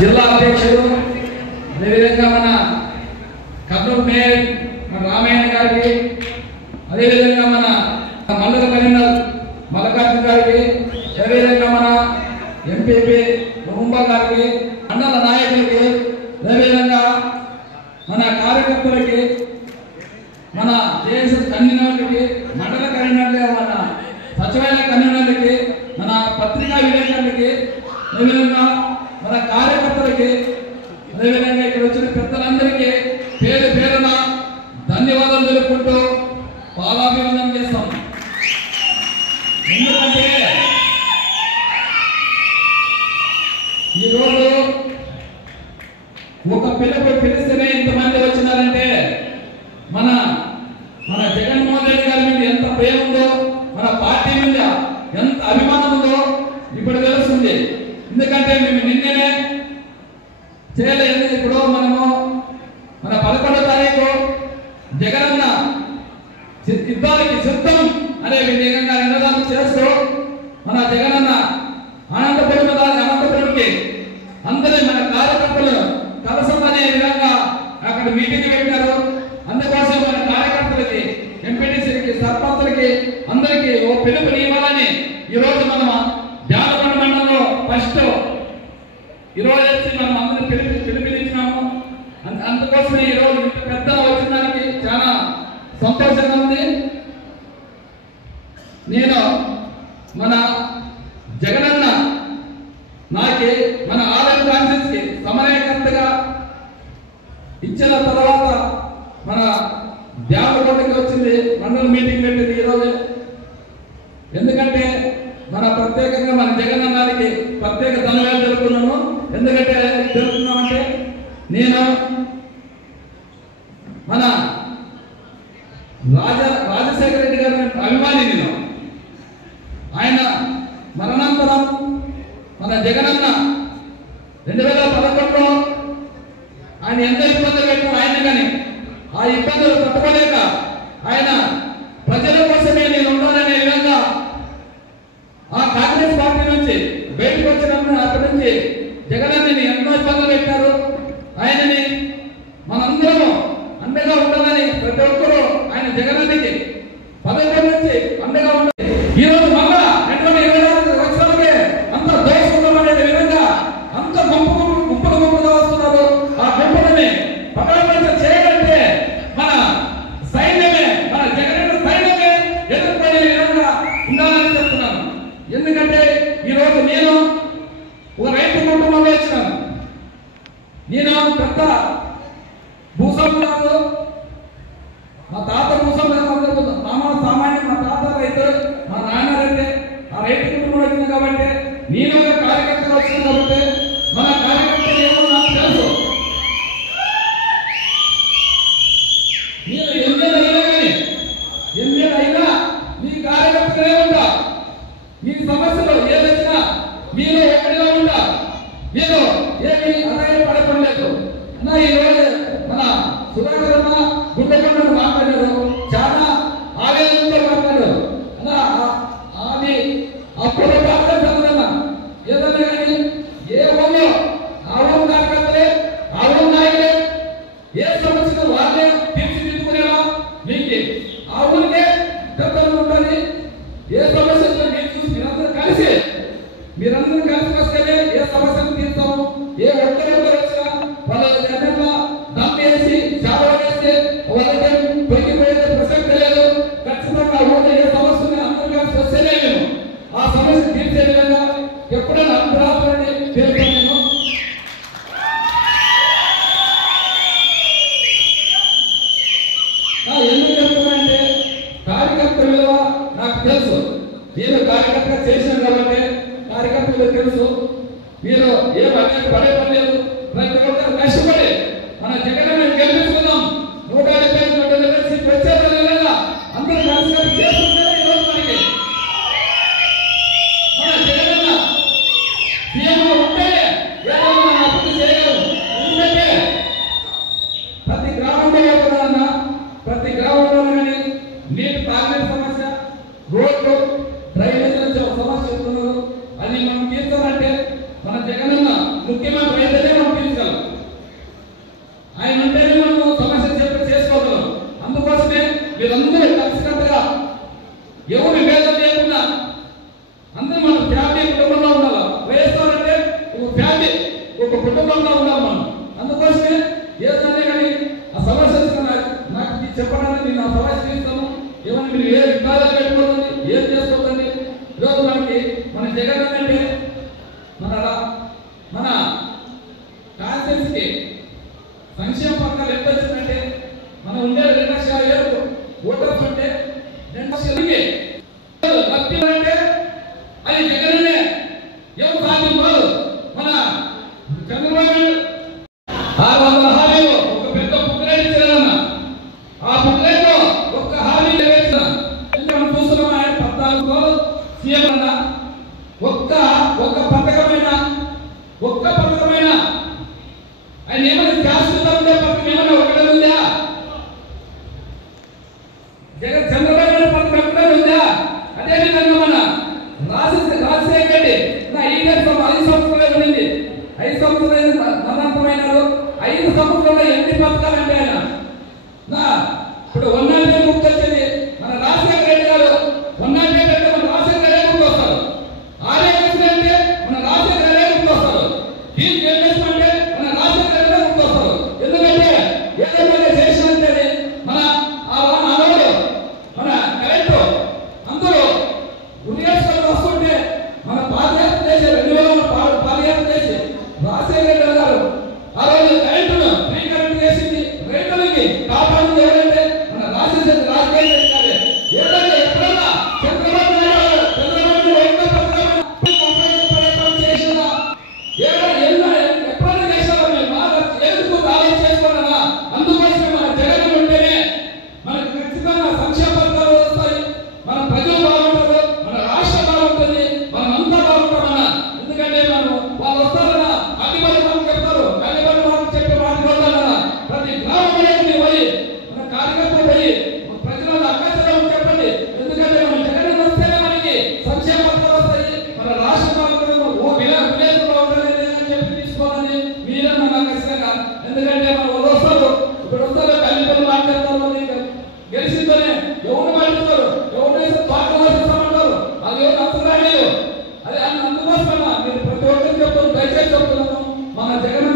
జిల్లా అధ్యక్షుడు అదేవిధంగా మన కర్నూలు మేయర్ మన రామయ్య గారికి, అదేవిధంగా మన మండల కన్వీనర్ మల్లికార్జున గారికి, అదేవిధంగా మన ఎంపీపీ ముంబా గారికి, మండల నాయకులకి, అదేవిధంగా మన కార్యకర్తలకి, మన జేఎస్ఎస్ కన్వీనర్లకి, మండల కన్వీనర్లు, మన సచివాలయ కన్వీనర్లకి, మన పత్రికా విలేకరులకి, అదేవిధంగా మన కార్యకర్తలకి, అదేవిధంగా ఇక్కడ వచ్చిన పెద్దలందరికీ పేరు పేరున ధన్యవాదాలు తెలుపుకుంటూ పాదాభివందనం చేస్తాం. ఎందుకంటే ఈరోజు ఒక పిలుపు పిలిస్తేనే ఇంతమంది వచ్చినారంటే మన మన జగన్మోహన్ రెడ్డి గారి మీద ఎంత ప్రేమ ఉందో, మన పార్టీ మీద ఎంత అభిమానం ఉందో ఇప్పుడు తెలుస్తుంది. ఎందుకంటే మేము నిన్ననే చేయలేదు, ఇప్పుడు మనము మన 11వ తారీఖు జగనన్న యుద్ధానికి సిద్ధం అనే విధంగా నినాదం చేస్తూ మన జగనన్న అనంతపురంకి అందరి మన కార్యకర్తలు కలసమనే విధంగా అక్కడ మీటింగ్ పెట్టారు. అందుకోసం మన కార్యకర్తలకి, ఎంపీటీసీలకి, సర్పంచులకి అందరికీ ఓ పిలుపు ఇవ్వాలని ఈరోజు మనం జాలకొండ మండలంలో ఫస్ట్ ఈరోజు వచ్చి మనం అందరూ పిలుపునిచ్చినాము. అందుకోసమే ఈరోజు ఇంత పెద్ద వచ్చిన దానికి చాలా సంతోషంగా ఉంది. నేను మన జగనన్న నాకి మన ఆలయ కాన్ఫరెన్స్ కి సమన్వయకర్తగా ఇచ్చిన తర్వాత మన జాలకొండకి వచ్చింది, మండల మీటింగ్ పెట్టింది ఈరోజు. ఎందుకంటే మన ప్రత్యేకంగా మన జగనన్నానికి ప్రత్యేక ధన్యవాదాలు తెలుపుతున్నాము. ఎందుకంటే తెలుపుతున్నామంటే నేను మన రాజశేఖర రెడ్డి గారి అభిమాని. నేను ఆయన మరణాంతరం మన జగనన్న 2011లో ఆయన ఎంత ఇబ్బందులు పెట్టారు ఆయన, కానీ ఆ ఇబ్బందులు తట్టుకోలేక ఆయన ప్రజల కోసమే నేను ఉండాలనే విధంగా ఆ కాంగ్రెస్ పార్టీ నుంచి బయటకు వచ్చినప్పుడు అక్కడి నుంచి జగనన్నని ఎన్నో ఇబ్బందులు పెట్టారు. ఆయనని మనందరూ అండగా ఉండాలని ప్రతి ఒక్కరూ ఆయన జగనన్నకి 11 నుంచి అండగా ఉండాలి. ఈ రోజు మళ్ళా 2024 సంవత్సరాలకే అంత దోషుకున్నామనే విధంగా అంత గుంపులుగా వస్తున్నారు. ఆ గుంపులని పటాపంచ చేయాలంటే మన సైన్యమే, మన జగనన్న సైన్యమే ఎదుర్కొనే విధంగా ఉండాలని చెప్తున్నాను. ఎందుకంటే ఈరోజు నేను ఒక రైతు కుటుంబంలో వచ్చినాను. నేను పెద్ద భూస్వామి కాదు, మా తాత భూస్వామి మామూలు సామాన్యం. మా తాత రైతు, మా నాన్న రైతే. ఆ రైతు కుటుంబంలో వచ్చింది కాబట్టి నేను ఒక కార్యకర్తగా వచ్చింది కాబట్టి మన కార్యకర్తలు ఏమో నాకు తెలుసు. నేను ఎన్నేళ్ళు అయినా మీ కార్యకర్తలే ఉంటా. మీ సమస్యలు ఏదైనా మీరు ఎక్కడిగా ఉంటా. మీరు ఏమి అసహ్యం పడకూడలేదు అన్న. ఈ రోజు మన సుధాకర్ అన్న గుండెకొండను మాట్లాడారు, చాలా ఆవేదనతో మాట్లాడారు అన్న. అది అప్పుడు మాట్లాడుతున్నా ఏదన్నా కానీ ఏ ఊళ్ళో ఆ ఊరు కార్యకర్తలే, ఆ ఊరు నాయకులే ఏ సమస్యలు వాళ్ళే తీర్చిదిద్దుకునేలా మీకు ఆ ఊరికే పెద్దలు ఉంటుంది. ఏ సమస్యలు మీరు చూసి మీరందరూ కలిసి వస్తేనే ఏ సమస్యను తీర్చాము. ఏ ఒక్కరు వచ్చినా వాళ్ళ జనంలో నమ్మేసి చాలా వేస్తే వాళ్ళకి పొంగిపోయేది ప్రసక్తి లేదు. ఖచ్చితంగా ఊళ్ళో ఏ సమస్యని అందరూ కలిసి వస్తేనే మేము ఆ సమస్య తీర్చే విధంగా ఎప్పుడైనా అనురాలని పేర్కొన్నాను. ఎందుకు చెప్తున్నానంటే కార్యకర్త విలువ నాకు తెలుసు. నేను కార్యకర్తగా చేశాను కాబట్టి కార్యకర్తలకు తెలుసు. మీరు ఏ పడే పని లేదు. ప్రతి ఒక్కరు కష్టపడి మన జగనన్న గెలిపించుకుందాం. 175 సీట్లు వచ్చే విధంగా అందరూ కలిసి చేసుకుంటారు. ఈరోజు మనకి మన జగనన్న సీఎం ఉంటే ఏదో మనం అభివృద్ధి చేయగలం. ఎందుకంటే ప్రతి గ్రామంలో ఎప్పుడన్నా ప్రతి గ్రామంలో కానీ నీటి తాగునీటి సమస్య, రోడ్లు, డ్రైనేజ్ సమస్య చెప్తున్నారు. అది మనం తీర్చాలంటే మన జగనన్న ముఖ్యమంత్రి అయితే ఒక కుటుంబంలో ఉన్నాం మనం. అందుకోసమే ఏదైనా కానీ ఆ సమస్య నాకు చెప్పడానికి నేను ఆ సమస్య ఇస్తాను. ఏమన్నా మీరు ఏ విభాగాలు పెట్టుకోదండి, ఏం చేసుకోదండి. ఈరోజు మన జగన్ అంటే మన కాన్సెన్స్ కి సంక్షేమ పథకాలు ఎంత వచ్చిందంటే మనం ఉండే 2,00,000 ఓటర్స్ ఉంటే 2,00,000 అంటే అది జగన్ ఎవరు సాధ్యం కాదు. మన చంద్రబాబు 600 హామీలు ఒక పెద్ద బుక్లెట్ ఇచ్చారన్న. ఆ బుక్లెట్ లో ఒక్క హామీ నెరవేర్చిన మనం చూస్తున్నాం. ఆయన 14 సీఎం అన్న ఒక్క పథకమైన ఆయన ఏమైనా శాశ్వత ఉండే పథకం ఏమైనా ఒకటే ఉందా? చంద్రబాబు పథకం ఎక్కడే ఉందా? అదేవిధంగా మన రాజశేఖర రెడ్డి 5 సంవత్సరాలు ఉండింది. 5 సంవత్సరాలు మరణమైనారు. 5 సంవత్సరాలు ఎన్ని పథకాలు అంటే ఆయన ఇప్పుడు 108 గుర్తొచ్చింది. మన రాజశేఖర రెడ్డి గారు 108 అంటే మన రాజశేఖర రెడ్డి గుర్తొస్తారు. ఆర్ఎస్ అంటే మన రాజశేఖర రెడ్డి గుర్తొస్తారు. అంటే మన రాజశేఖర రెడ్డి గుర్తొస్తారు. ఎందుకంటే ఏదైనా చేసినంటే మన ఆనాడు మన కరెంటు అందరూ ఉనియాస్కలు వస్తుంటే మన పాదయాత్ర చేసే 2000 పాదయాత్ర చేసి రాజశేఖర రెడ్డి గారు ఆ రోజు కరెంటును ఫ్రీ కరెంట్ చేసింది. రైతులకి కాపాడింది ఎవరంటే మన రాజశేఖర రెడ్డి గారే. ఏదంటే ఎప్పుడైనా చంద్రబాబు నాయుడు చేసిన ఎప్పుడైనా చేశారో మేము ఎందుకు ఆలోచన చేసుకోవాలన్నా. అందుకోసమే మన జగన్ ఉంటేనే మనకు ఖచ్చితంగా సంక్షేమ పథకాలు వస్తాయి, మన ప్రజలు బాగుంటారు, మన రాష్ట్రం బాగుంటుంది, మనం అంతా బాగుంటామన్నా. ఎందుకంటే మనం వాళ్ళు వస్తారన్నా అధిపతి మనకు చెప్తారు. అధిపతి మనకు చెప్పే మాట చూడాలన్నా ప్రతి గ్రామంలో పోయి మన కార్యకర్తలు పోయి ప్రజలను అక్కచెల్లెలకు చెప్పండి. ఎందుకంటే మన జగన్ వస్తేనే మనకి సంక్షేమ పథకాలు వస్తాయి, మన రాష్ట్రం బాగుంటుంది, విలేజ్ బాగుంటుంది అని చెప్పి తీసుకోవాలని మీరన్నా నాకు ఖచ్చితంగా. ఎందుకంటే మన వాళ్ళు వస్తారు, ఇప్పుడు వస్తారు కలిపి మాట్లాడతారు. గెలిచిందనే ఎవరు మాట్లాడతారు, ఎవరు పాటలు వేస్తామంటారు. అది ఎవరు అర్థం రాలేదు. అదే అందుకోసమన్నా నేను ప్రతి ఒక్కరికి చెప్తాను, దయచేసి చెప్తున్నాను. మన జగన్